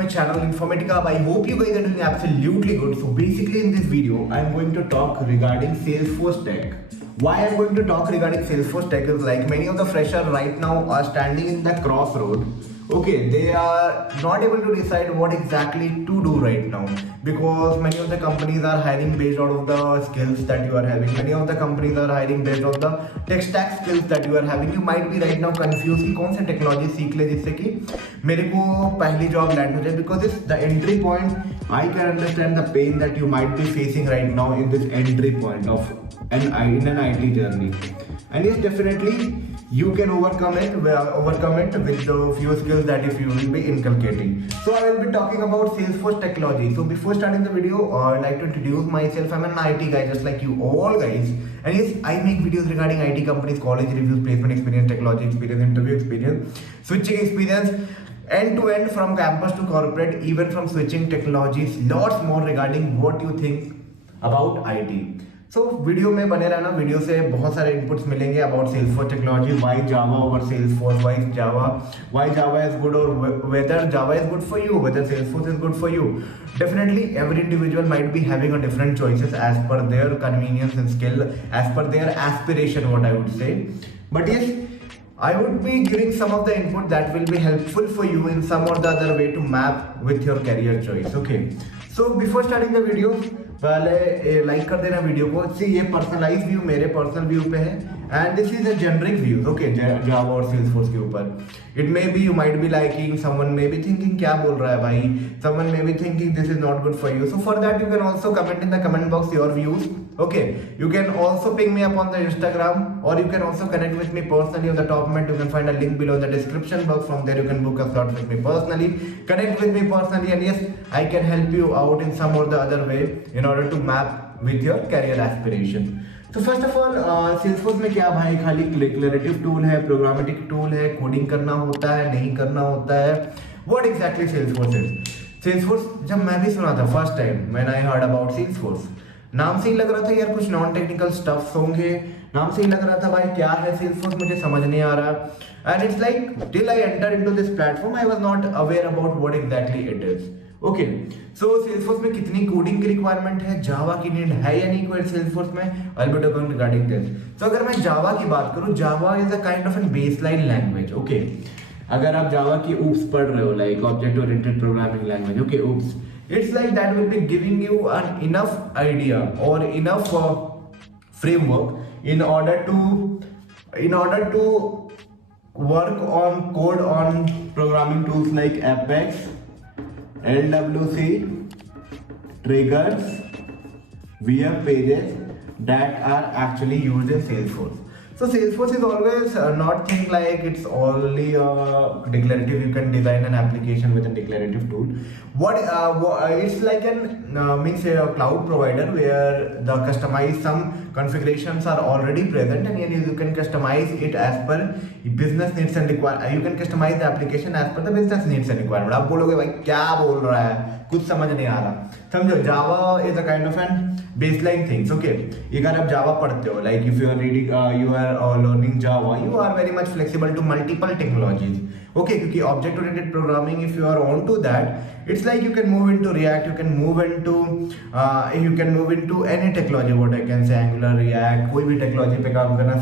my channel Informatica. I hope you guys are doing absolutely good. So basically in this video, I'm going to talk regarding Salesforce Tech. Why I'm going to talk regarding Salesforce Tech is like many of the freshers right now are standing in the crossroad. Okay, they are not able to decide what exactly to do right now because many of the companies are hiring based out of the skills that you are having. Many of the companies are hiring based on the tech stack skills that you are having. You might be right now confused कि कौन से technology सीख ले जिससे कि मेरे को पहली जॉब लैंड हो जाए because it's the entry point. I can understand the pain that you might be facing right now in this entry point of in an IT journey. And yes, definitely you can overcome it with the few skills that if you will be inculcating. So I will be talking about Salesforce technology. So before starting the video, I'd like to introduce myself. I'm an IT guy just like you all guys. And yes, I make videos regarding IT companies, college reviews, placement experience, technology experience, interview experience, switching experience, end to end from campus to corporate, even from switching technologies, lots more regarding what you think about IT. So video में बने रहना, video से बहुत सारे inputs मिलेंगे about Salesforce technology, why Java over Salesforce, why Java is good और whether Java is good for you, whether Salesforce is good for you. Definitely every individual might be having a different choices as per their convenience and skill, as per their aspiration, what I would say. But yes, I would be giving some of the input that will be helpful for you in some or the other way to map with your career choice. Okay, so before starting the video, पहले like कर देना video को. See ये personalize view मेरे personal view पे है and this is a generic views. Okay, Java और Salesforce के ऊपर. It may be you might be liking, someone may be thinking क्या बोल रहा है भाई, someone may be thinking this is not good for you. So for that you can also comment in the comment box your views. Okay, you can also ping me up on the Instagram or you can also connect with me personally on the top comment. You can find a link below in the description box. From there you can book a slot with me personally, connect with me personally, and yes, I can help you out in some or the other way in order to map with your career aspiration. तो first of all Salesforce में क्या भाई, खाली declarative tool है, programmatic tool है, coding करना होता है, नहीं करना होता है. What exactly Salesforce is? Salesforce जब मैं भी सुना था first time when I heard about Salesforce, नाम से ही लग रहा था यार कुछ नॉन टेक्निकल स्टफ्स होंगे. नाम से ही लग रहा था भाई क्या है Salesforce, मुझे समझ नहीं आ रहा. And it's like till I enter into this platform I was not aware about what exactly it is. Okay, so Salesforce में कितनी कोडिंग की रिक्वायरमेंट है, जावा की नीड है या नहीं कोई Salesforce में, I will be talking regarding this. So अगर मैं जावा की बात करूं, Java is a kind of an baseline language. Okay, अगर आप जावा की ऊप्स पढ़ रहे हो, like object oriented programming language, okay oops, it's like that will be giving you an enough idea or enough framework in order to work on code on programming tools like Apex, LWC, triggers, VF pages that are actually used in Salesforce. So Salesforce is always not think like it's only declarative. You can design an application with a declarative tool. It's like an means a cloud provider where the customized some configurations are already present and you can customize it as per business needs and requirement. You can customize the application as per the business needs and requirement. आप बोलोगे भाई क्या बोल रहा है, कुछ समझ नहीं आ रहा. समझो, Java is a kind of an baseline things. Okay, अगर आप Java पढ़ते हो, like if you are reading, you are learning Java, you are very much flexible to multiple technologies. Okay, क्योंकि object oriented programming, if you are on to that, it's like you can move into React, you can move into any technology. What I can say, Angular, React, कोई भी technology पे काम करना,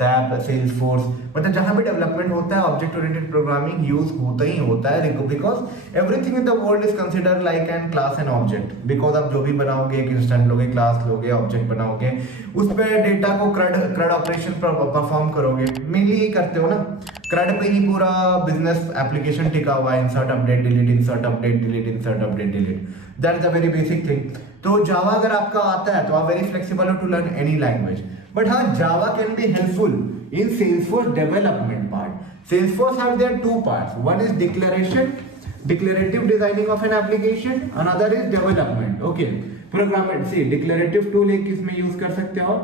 SAP, Salesforce, मतलब जहाँ भी development होता है ऑब्जेक्ट ओरिएंटेड प्रोग्रामिंग यूज होता ही होता है. Because everything in the world is consider like an class and object. Because आप जो भी बनाओगे, एक इंस्टेंट लोगे, क्लास लोगे, ऑब्जेक्ट बनाओगे, उस पर डेटा को CRUD ऑपरेशन परफॉर्म करोगे. मेनली यही करते हो ना, CRUD पे ही पूरा बिजनेस एप्लीकेशन टिका हुआ है. Insert update delete, insert update delete, insert update delete. That is a very basic thing. तो जावा अगर आपका आता है तो आप वेरी फ्लेक्सिबल हो to learn any language. But हाँ, Java can be helpful in Salesforce development part. Salesforce have their two parts. One is declarative designing of an application. Another is development. Okay, programmatic. See, declarative tool एक इसमें use कर सकते हो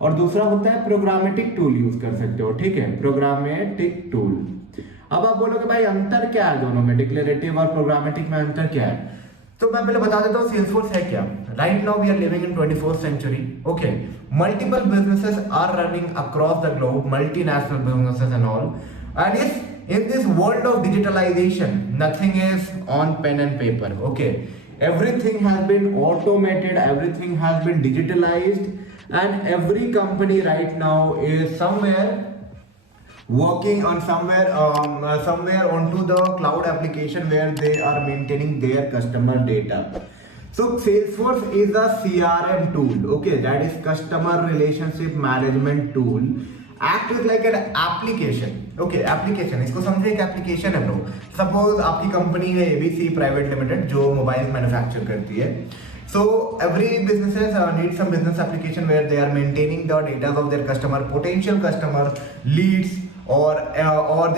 और दूसरा होता है प्रोग्रामेटिक टूल यूज कर सकते हो. ठीक है, प्रोग्रामेटिक टूल. अब आप बोलोगे भाई अंतर क्या है दोनों में, डिक्लेरेटिव और प्रोग्रामेटिक में अंतर क्या है? तो मैं पहले बता देता हूँ Salesforce है क्या. Right now we are living in 21st century. Okay, multiple businesses are running across the globe, multinational businesses and all. And इस In this world of digitalization, nothing is on pen and paper. Okay, everything has been automated, everything has been digitalized, and every company right now is somewhere working on somewhere onto the cloud application where they are maintaining their customer data. So Salesforce is a CRM tool, okay, that is customer relationship management tool. Act is like an application, okay, application, इसको समझे एक application है bro. Suppose आपकी company है ABC private limited जो mobile manufacture करती है. So every businesses need some business application where they are maintaining the data of their customer, potential customer, leads or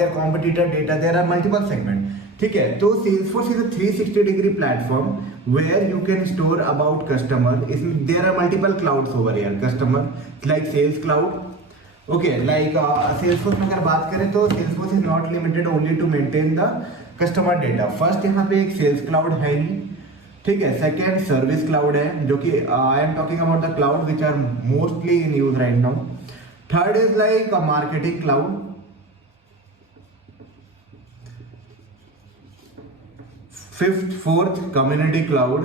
their competitor data. There are multiple segments. ठीक है, तो Salesforce is a 360 degree platform where you can store about customer. There are multiple clouds over here. Customer like Sales Cloud. Okay, like Salesforce में अगर बात करें तो Salesforce is not limited only to maintain the customer data. First यहाँ पे एक Sales Cloud है ही, ठीक है. सेकेंड सर्विस क्लाउड है जो कि I am talking about the cloud which are mostly in use right now. Third is like marketing cloud. Fourth community cloud.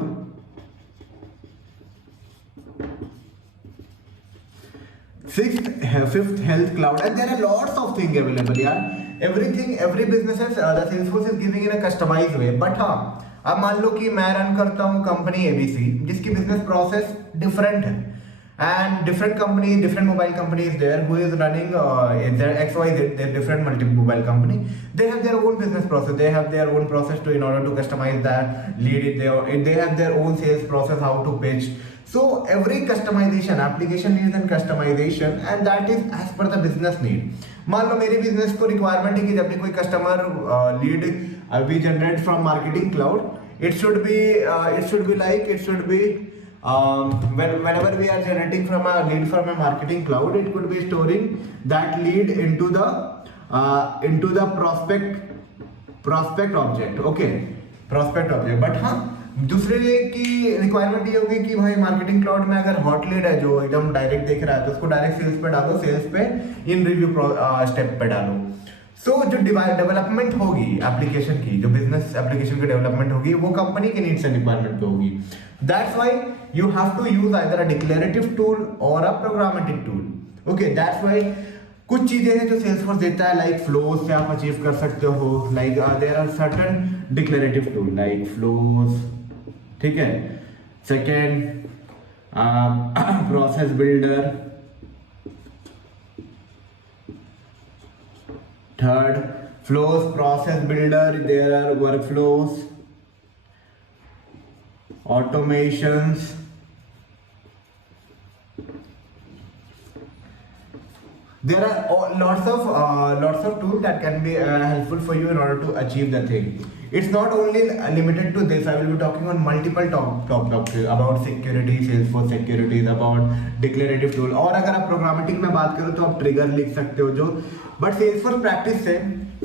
Fifth health cloud. And there are lots of thing available यार. Everything every business the Salesforce is giving in a customized way. But हाँ, अब मान लो कि मैं run करता हूँ company ABC जिसकी बिजनेस प्रोसेस डिफरेंट है and different company different mobile company is there who is running XYZ their different multi mobile company. They have their own business process, they have their own process to in order to customize that lead it. They have their own sales process, how to pitch. So every customization application needs and customization and that is as per the business need. मान लो मेरी business को requirement है कि जब भी कोई customer lead we generate from marketing cloud, it should be whenever we are generating from a lead from a marketing cloud, it could be storing that lead into the prospect object. Okay, prospect object. But हाँ, दूसरे की requirement ये होगी कि भाई marketing cloud में अगर hot lead है जो एकदम डायरेक्ट देख रहा है तो उसको डायरेक्ट सेल्स पे डालो, सेल्स पे इन रिव्यू स्टेप पे डालो. सो जो डेवलपमेंट होगी एप्लीकेशन की, जो बिजनेस एप्लीकेशन की डेवलपमेंट होगी वो कंपनी के नीड्स एंड रिक्वायरमेंट पे होगी. That's why you have to use either a declarative tool और a programmatic tool. Okay, that's why कुछ चीजें हैं जो सेल्सफोर्स देता है लाइक फ्लोज से आप अचीव कर सकते हो. Like there are certain declarative tool like flows, ठीक है. Second process builder. Third, flows, process builder. There are workflows, automations. There are lots of tools that can be helpful for you in order to achieve the thing. It's not only limited to this. I will be talking on multiple topics about security, Salesforce securities, about declarative tool. और अगर आप programmatic में बात करो तो आप trigger लिख सकते हो जो. But Salesforce practice से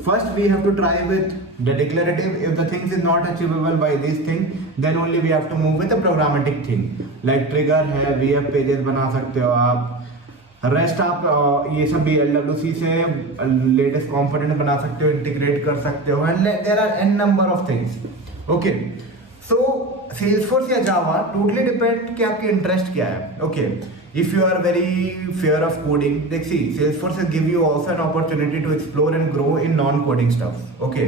first we have to try with the declarative. If the things is not achievable by this thing, then only we have to move with the programmatic thing. Like trigger है, VF pages बना सकते हो आप. Rest आप ये सब भी LWC से लेटेस्ट कंपोनेंट बना सकते हो, इंटीग्रेट कर सकते हो, and there are n number of things. Okay, so Salesforce या जावा टोटली डिपेंड कि आपकी इंटरेस्ट क्या है. Okay, if you are very fear of coding, like see, Salesforce will give you also an opportunity to explore and grow in non-coding stuff. Okay,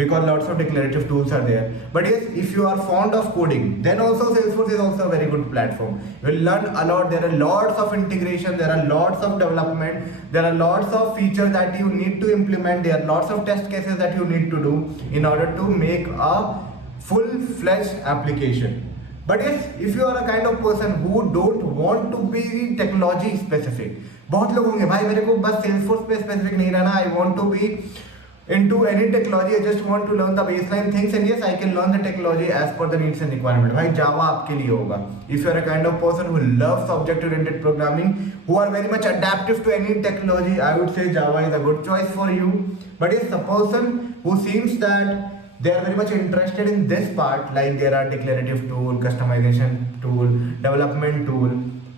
because lots of declarative tools are there. But yes, if you are fond of coding, then also Salesforce is also a very good platform. You will learn a lot. There are lots of integration, there are lots of development, there are lots of features that you need to implement, there are lots of test cases that you need to do in order to make a full-fledged application. But yes, if you are a kind of person who don't want to be technology specific, बहुत लोग होंगे भाई मेरे को बस Salesforce पे specific नहीं रहना, I want to be into any technology, I just want to learn the baseline things, and yes, I can learn the technology as per the needs and requirement. भाई Java आपके लिए होगा. If you are a kind of person who loves object-oriented programming, who are very much adaptive to any technology, I would say Java is a good choice for you. But yes, a person who seems that they are very much interested in this part, like there are declarative tool, customization tool, development tool,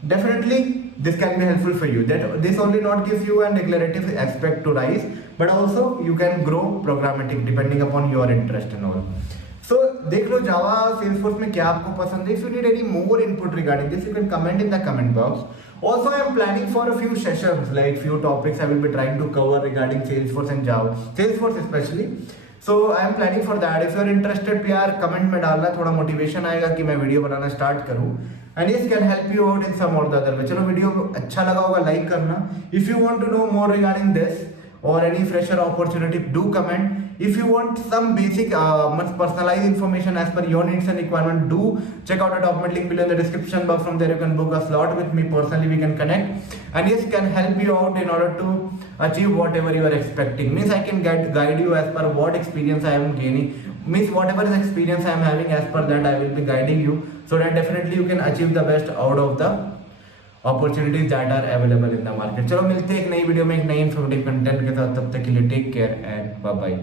definitely this can be helpful for you. That this only not gives you a declarative aspect to rise, but also you can grow programmatic depending upon your interest and all. So देख लो जावा Salesforce में क्या आपको पसंद है. If you need any more input regarding this, you can comment in the comment box. Also, I am planning for a few sessions, like few topics I will be trying to cover regarding Salesforce and Java, Salesforce especially. So I am planning for that. If you are interested, यार comment में डालना, थोड़ा motivation आएगा कि मैं video बनाना start करूँ. And this can help you out in some or the other way. चलो video अच्छा लगा होगा लाइक करना. If you want to know more regarding this or any fresher opportunity, do comment. If you want some basic much personalized information as per your needs and requirement, do check out the document link below in the description box. From there you can book a slot with me personally, we can connect, and this can help you out in order to achieve whatever you are expecting. Means I can guide you as per what experience I am gaining, means whatever is experience I am having, as per that I will be guiding you, so that definitely you can achieve the best out of the opportunities that are available in the market. चलो मिलते हैं एक नई video में एक नई informative content के साथ. तब तक के लिए take care and bye bye.